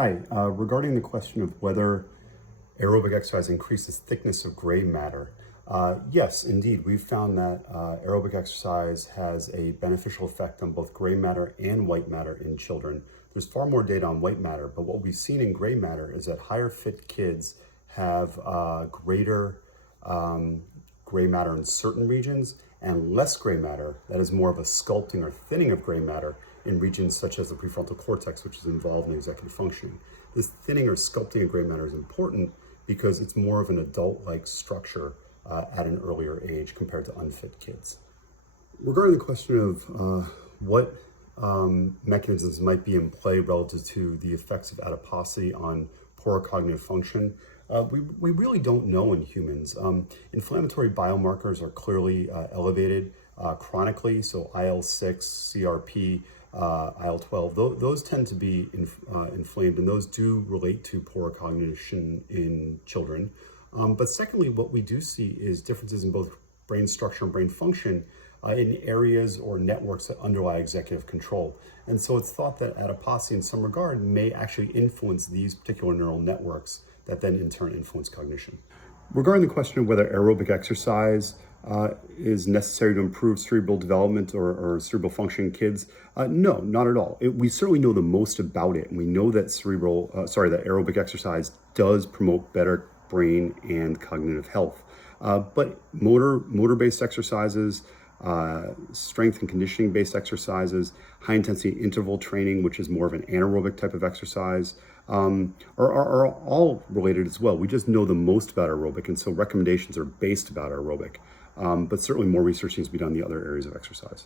Hi, regarding the question of whether aerobic exercise increases thickness of gray matter, yes, indeed, we've found that aerobic exercise has a beneficial effect on both gray matter and white matter in children. There's far more data on white matter, but what we've seen in gray matter is that higher fit kids have greater gray matter in certain regions and less gray matter, that is more of a sculpting or thinning of gray matter in regions such as the prefrontal cortex, which is involved in executive functioning. This thinning or sculpting of gray matter is important because it's more of an adult-like structure at an earlier age compared to unfit kids. Regarding the question of what mechanisms might be in play relative to the effects of adiposity on poor cognitive function, we really don't know in humans. Inflammatory biomarkers are clearly elevated chronically, so IL-6, CRP, IL-12, those tend to be inflamed, and those do relate to poor cognition in children. But secondly, what we do see is differences in both brain structure and brain function in areas or networks that underlie executive control. And so it's thought that adiposity in some regard may actually influence these particular neural networks that then in turn influence cognition. Regarding the question of whether aerobic exercise is necessary to improve cerebral development or cerebral function in kids, no, not at all. We certainly know the most about it, and we know that that aerobic exercise does promote better brain and cognitive health. But motor-based exercises, strength and conditioning based exercises, high intensity interval training, which is more of an anaerobic type of exercise, are all related as well. We just know the most about aerobic, and so recommendations are based about aerobic. But certainly more research needs to be done in the other areas of exercise.